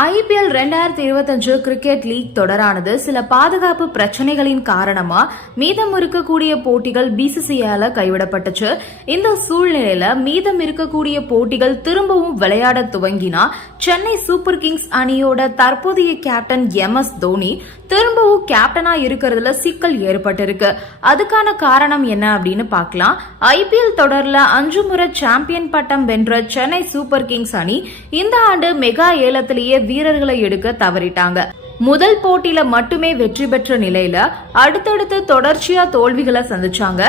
IPL ரெண்டாயிரத்தி இருபத்தஞ்சு cricket league தொடரானது சில பாதுகாப்பு பிரச்சனைகளின் காரணமா மீதம் இருக்கக்கூடிய போட்டிகள் பிசிசிஐல கைவிடப்பட்டுச்சு. இந்த சூழ்நிலையில மீதம் இருக்கக்கூடிய போட்டிகள் திரும்பவும் விளையாட துவங்கினா சென்னை சூப்பர் கிங்ஸ் அணியோட தற்போதைய கேப்டன் எம் எஸ் தோனி திரும்பவும் கேப்டனா இருக்கிறதுல சிக்கல் ஏற்பட்டிருக்கு. அதுக்கான காரணம் என்ன அப்படின்னு பார்க்கலாம். ஐபிஎல் தொடர்ல அஞ்சு முறை சாம்பியன் பட்டம் வென்ற சென்னை சூப்பர் கிங்ஸ் அணி இந்த ஆண்டு மெகா ஏலத்திலேயே வீரர்களை எடுக்க தவறிட்டாங்க. முதல் போட்டியில மட்டுமே வெற்றி பெற்ற நிலையில அடுத்தடுத்து தொடர்ச்சியா தோல்விகளை சந்திச்சாங்க.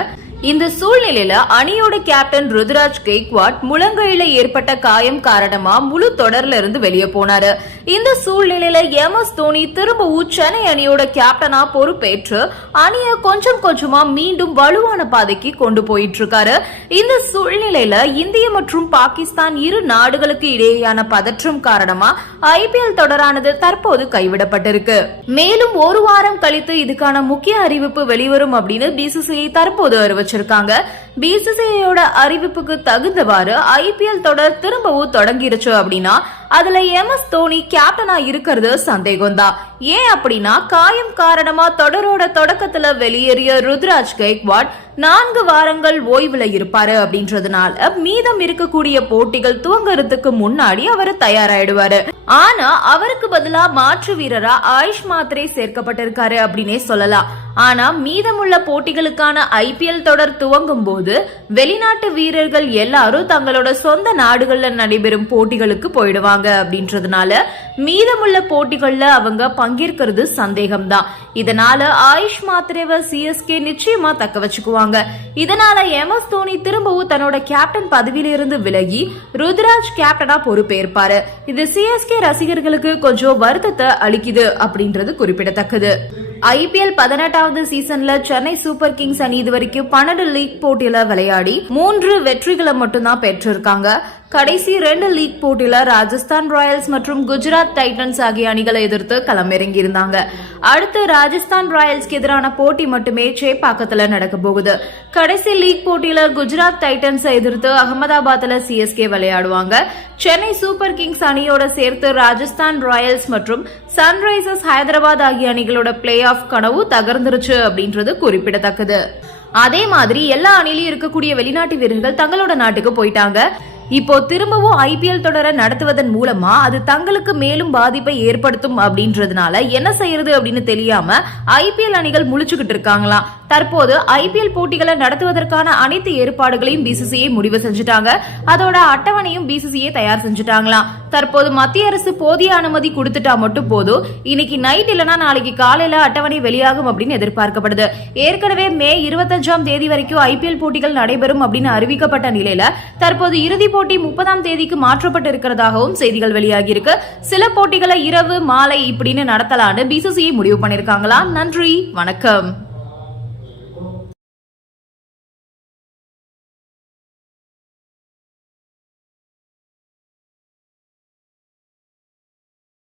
இந்த சூழ்நிலையில அணியோட கேப்டன் ருத்ராஜ் கெய்க்வாட் முழங்கையில ஏற்பட்ட காயம் காரணமா முழு தொடர்ல இருந்து வெளியே போனாரு. இந்த சூழ்நிலையில எம் எஸ் தோனி திரும்பவும் சென்னை அணியோட கேப்டனா பொறுப்பேற்று அணிய கொஞ்சம் கொஞ்சமா மீண்டும் வலுவான பாதைக்கு கொண்டு போயிட்டு இருக்காரு. இந்த சூழ்நிலையில இந்திய மற்றும் பாகிஸ்தான் இரு நாடுகளுக்கு இடையேயான பதற்றம் காரணமா ஐபிஎல் தொடரானது தற்போது கைவிடப்பட்டிருக்கு. மேலும் ஒரு வாரம் கழித்து இதுக்கான முக்கிய அறிவிப்பு வெளிவரும் அப்படின்னு பிசிசிஐ தற்போது அறிவிச்சிருக்காங்க. பிசிசிஐயோட அறிவிப்புக்கு தகுந்தவாறு ஐபிஎல் தொடர் திரும்பவும் தொடங்கிருச்சு அப்படின்னா அதுல எம் எஸ் தோனி கேப்டனா இருக்கிறது சந்தேகம்தான். ஏன் அப்படின்னா காயம் காரணமா தொடரோட தொடக்கத்துல வெளியேறிய ருத்ராஜ் கெய்க்வாட் நான்கு வாரங்கள் ஓய்வுல இருப்பாரு அப்படின்றதுனால மீதம் இருக்கக்கூடிய போட்டிகள் துவங்கறதுக்கு முன்னாடி அவர் தயாராயிடுவாரு. ஆனா அவருக்கு பதிலா மாற்று வீரரா ஆயுஷ் மாத்திரை சேர்க்கப்பட்டிருக்காரு அப்படின்னே சொல்லலாம். ஆனா மீதமுள்ள போட்டிகளுக்கான ஐபிஎல் தொடர் துவங்கும் போது வெளிநாட்டு வீரர்கள் எல்லாரும் தங்களோட சொந்த நாடுகள்ல நடைபெறும் போட்டிகளுக்கு போயிடுவாங்க அப்படின்றதுனால மீதமுள்ள போட்டிகள்ல அவங்க பங்கேற்கிறது சந்தேகம்தான். இதனால ஆயுஷ் மாத்திரேவை சிஎஸ்கே நிச்சயமா தக்க வச்சுக்குவாங்க. இதனால எம் எஸ் தோனி திரும்பவும் தன்னோட கேப்டன் பதவியிலிருந்து விலகி ருத்ராஜ் கேப்டனா பொறுப்பேற்பாரு. இது சிஎஸ்கே ரசிகர்களுக்கு கொஞ்சம் வருத்தத்தை அளிக்குது அப்படின்றது குறிப்பிடத்தக்கது. ஐபிஎல் பதினெட்டாவது சீசன்ல சென்னை சூப்பர் கிங்ஸ் அணி இதுவரைக்கும் பன்னெண்டு லீக் போட்டியில விளையாடி மூன்று வெற்றிகளை மட்டும்தான் பெற்றிருக்காங்க. கடைசி ரெண்டு லீக் போட்டியில ராஜஸ்தான் ராயல்ஸ் மற்றும் குஜராத் டைட்டன்ஸ் ஆகிய அணிகளை எதிர்த்து களமிறங்கி இருந்தாங்க அடுத்து ராஜஸ்தான் ராயல்ஸ்க்கு எதிரான போட்டி மட்டுமே சேப்பாக்கத்துல நடக்க போகுது. கடைசி லீக் போட்டியில குஜராத் டைட்டன்ஸை எதிர்த்து அகமதாபாத்ல சிஎஸ்கே விளையாடுவாங்க. சென்னை சூப்பர் கிங்ஸ் அணியோட சேர்த்து ராஜஸ்தான் ராயல்ஸ் மற்றும் சன்ரைசர்ஸ் ஹைதராபாத் ஆகிய அணிகளோட பிளே ஆஃப் கனவு தகர்ந்துருச்சு அப்படின்றது குறிப்பிடத்தக்கது. அதே மாதிரி எல்லா அணிலையும் இருக்கக்கூடிய வெளிநாட்டு வீரர்கள் தங்களோட நாட்டுக்கு போயிட்டாங்க. இப்போ திரும்பவும் ஐபிஎல் தொடரை நடத்துவதன் மூலமா அது தங்களுக்கு மேலும் பாதிப்பை ஏற்படுத்தும் அப்படின்றதுனால என்ன செய்யறது அப்படின்னு தெரியாம ஐபிஎல் அணிகள் முழிச்சுக்கிட்டு இருக்காங்களாம். தற்போது ஐபிஎல் போட்டிகளை நடத்துவதற்கான அனைத்து ஏற்பாடுகளையும் பிசிசிஐ முடிவு செஞ்சுட்டாங்க. அதோட அட்டவணையும் பிசிசிஐ தயார் செஞ்சுட்டாங்களாம். தற்போது மத்திய அரசு போதிய அனுமதி கொடுத்துட்டா மட்டும் போதும். இன்னைக்கு நைட் இல்லனா நாளைக்கு காலையில அட்டவணை வெளியாகும் அப்படின்னு எதிர்பார்க்கப்படுது. ஏற்கனவே மே இருபத்தஞ்சாம் தேதி வரைக்கும் ஐபிஎல் போட்டிகள் நடைபெறும் அப்படின்னு அறிவிக்கப்பட்ட நிலையில தற்போது இறுதிப் போட்டி முப்பதாம் தேதிக்கு மாற்றப்பட்டு இருக்கிறதாகவும் செய்திகள் வெளியாகி இருக்கு சில போட்டிகளை இரவு மாலை இப்படின்னு நடத்தலான்னு பிசிசிஐ முடிவு பண்ணிருக்காங்களா நன்றி வணக்கம்.